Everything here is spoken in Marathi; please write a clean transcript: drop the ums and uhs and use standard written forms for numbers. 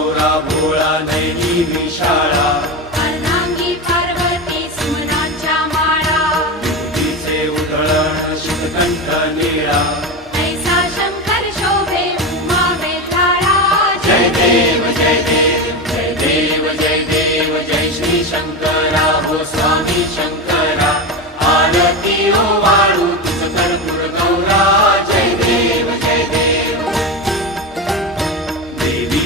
गौरा भोळा नैनी विशाळा अर्धांगी पार्वती सुमनांच्या माळा तिचे उधळण शिवकंठ निळा ऐसा शंकर शोभे उमा वेताळा जय देव